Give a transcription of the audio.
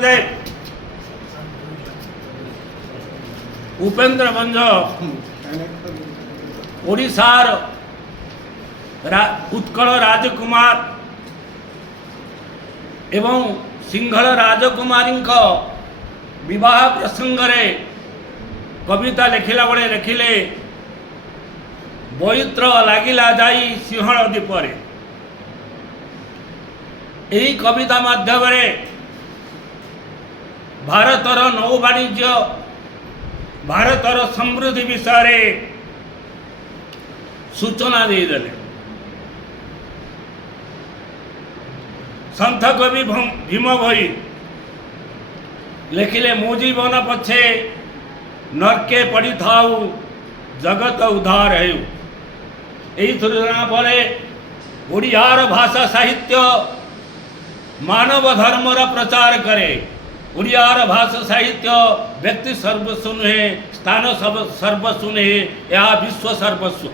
दे उपेन्द्र भंज ओडिशार उत्कल राजकुमार एवं सिंहल राजकुमारी विवाह प्रसंग रे कविता लिखिला बेले लिखिले बोईत्र लागिला जाई सिंहल द्वीपरे। यही कविता माध्यम भारतर नौ वाणिज्य भारतर समृद्धि विषय सूचना देदेले। संत कवि भीम भई लिखिले मो जीवन पछे नरके पड़ी थाऊ जगत उद्धार है। यही जना पड़े ओडियार भाषा साहित्य मानव धर्मर प्रचार करे। ओडियार भाषा साहित्य व्यक्ति सर्वस्व नुहे स्थान सर्वस्व नुहे, यह विश्व सर्वस्व।